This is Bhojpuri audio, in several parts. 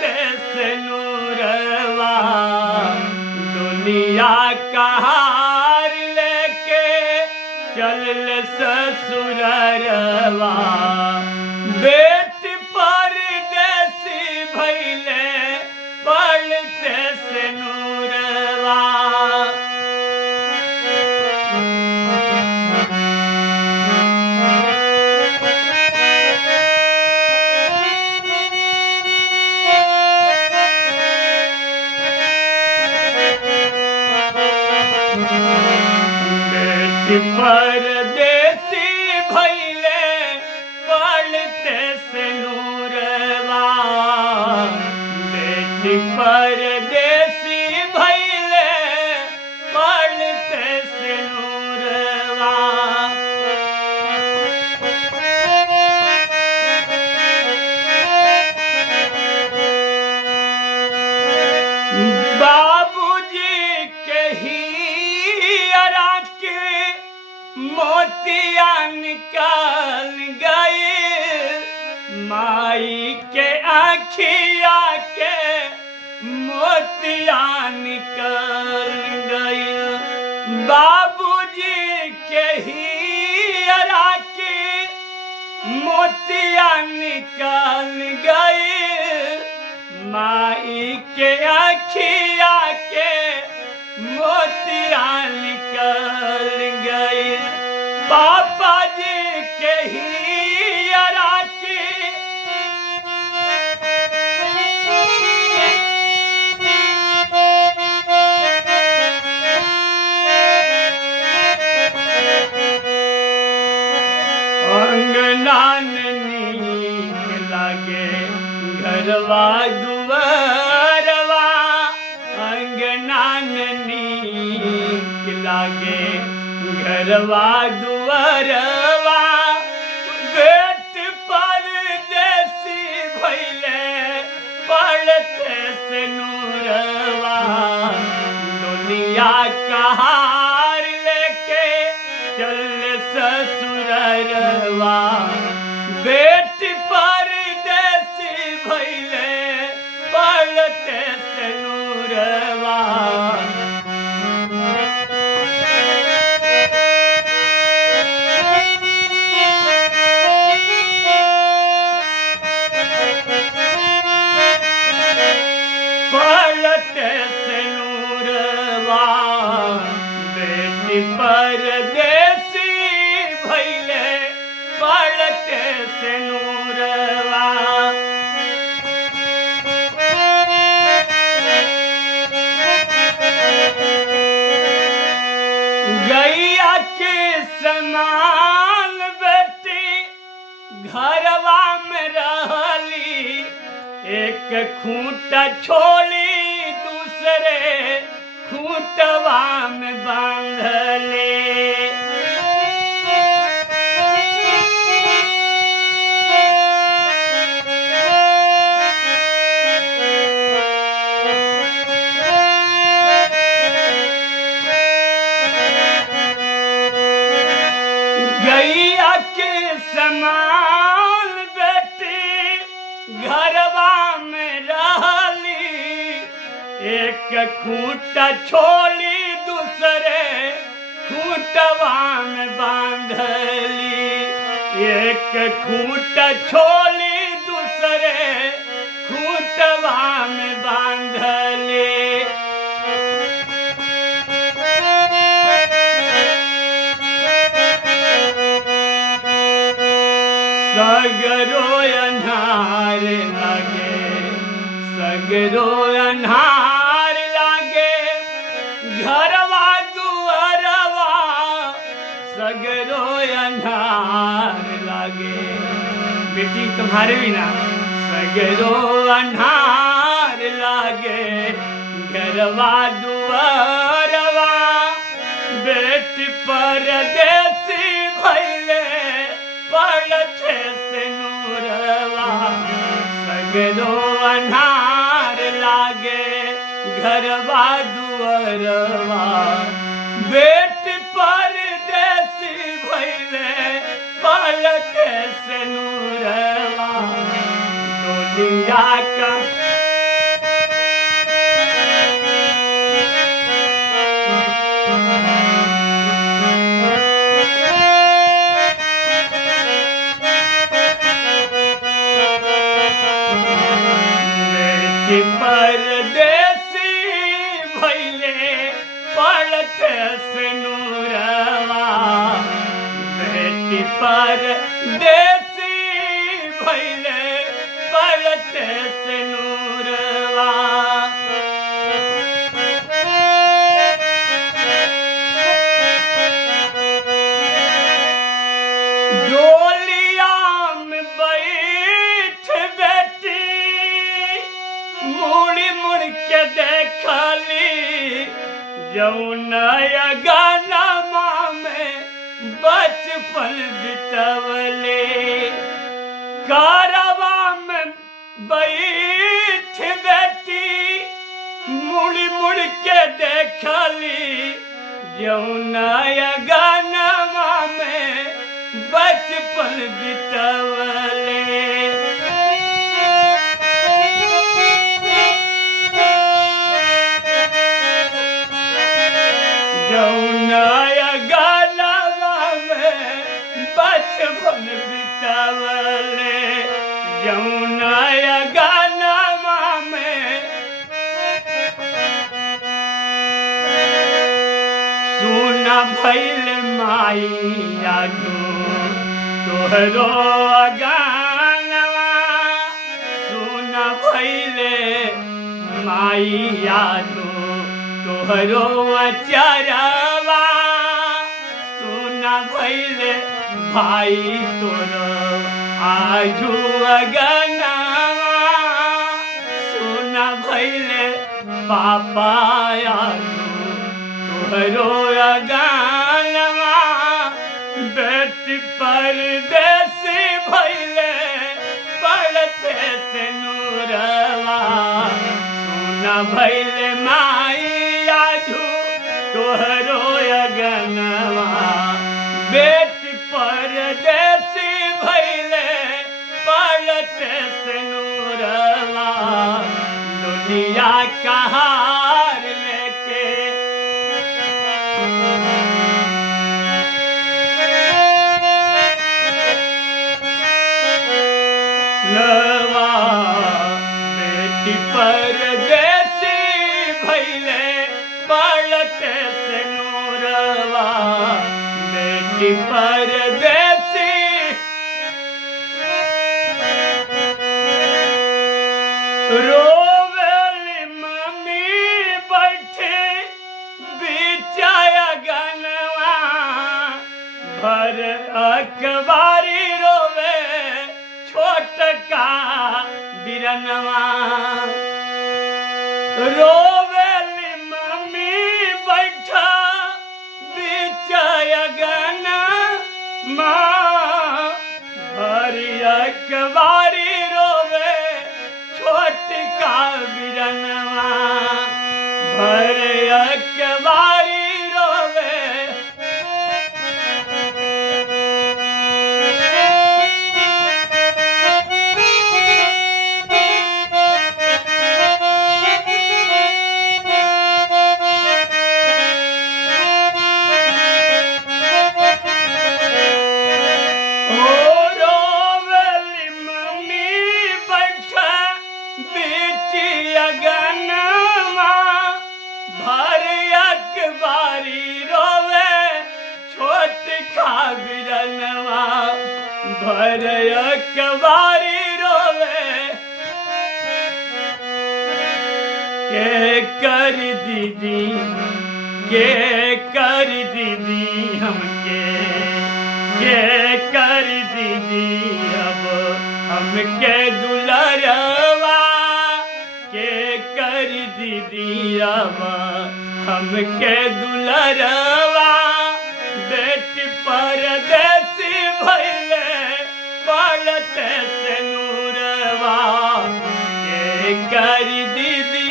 पलते से नूरवा दुनिया का हार लेके चल ससुरवा बेटी परदेसी भइले पलते से नूरवा परदेसी भइले पलते से नूरवा बेटी परदेसी भइले पलते से नूरवा बाबूजी के ही मोतिया निकाल गए माई के आँखिया के मोतिया निकाल गए बाबूजी के हीरा के मोतिया निकाल गए माई के आँखिया के मोतिया निकल गए पापा जी के हीरा की अंगना नीक लागे घरवा दुआरवा अंगना नीक लागे घरवा दुआरवा बेट परदेसी भइले पलते से नूरवा दुनिया का हार लेके चल ससुरवा बेट परदेसी भइले पलते से नूरवा पलते से नूरवा बेटी परदेसी भइले पलते से नूरवा गैया के समान बेटी घरवा में रहली एक खूंटा छोड़ी दूसरे खूंटवा में बांधले गैया के समान बेटी घरवा में रहली एक खूंटा छोड़ी दूसरे खूंटवा में बांधली एक खूंटा छोड़ी दूसरे खूंटवा में बांधली सगरो अन्हार लागे सगरो अन्हार लागे घरवा दुआरवा सगरो अन्हार लागे बेटी तुम्हारे बिना सगरो अन्हार लागे घरवा दुआरवा बेटी परदेसी भइले पलते से नूरवा सगरो अन्हार लागे घरवा दुआरवा बेटी परदेसी भइले पलते से नूरवा दुनिया का कि परदेसी भइले पड़त सिनुरवा बेटी परदेसी भइले पड़त सिनुरवा डोलिया में बैठ बेटी मुड़ी मुड़ के देखली जौनया गाना में बचपन बितवले कारवा में बैठ बेटी मुड़ी मुड़ के देखली जौनया गाना में बचपन बितवले जौनया गाना में बचपन बितवले जौनया गाना में सुना भइल माइया तोहरो गानवा सुना भइले माइया तोहरो अचरवा सुना भइले भाई तोरो आजू गानवा सुना भइले पापा तोहरो गानवा बेटी परदेसी भइले पड़ते सिनुरवा सुना भइले माइया तोहरो गानवा बेटी परदेसी भइले पड़ते सिनुरवा दुनिया कहार लेके लवा बेटी परदेसी भइले पड़ते सिनुरवा बेटी परदेसी रोवेली मम्मी बैठे बिचाया गनवा भर अखबारी रोवे छोटका बिरनवा रोवेली मम्मी बैठा बिचाया गना माँ भरी अखबारी रोवे छोटका बिरनवा भर अखबारी रोवे बारी रोवे छोटका बिरनवा भर अखबारी रोवे के कर दीदी हमके के कर दीदी अब हमके दुलरवा के कर दीदी अब हमके दुलरवा बेटी परदेसी भइले पड़ते सिनुरवा के कर दीदी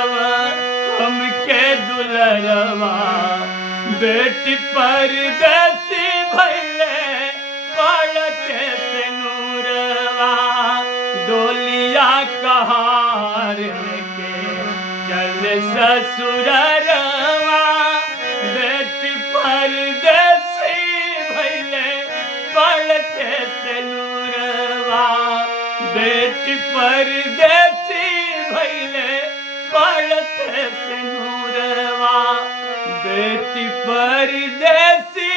अब हमके दुलरवा बेटी परदेसी भइले पड़ते सिनुरवा डोलिया कहार लेके चल ससुरवा बेटी परदेसी भइले पड़ते सिनुरवा बेटी परदेसी भैले पड़ते सिनुरवा बेटी परदेसी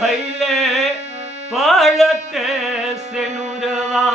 भैले पड़ते सिनुरवा।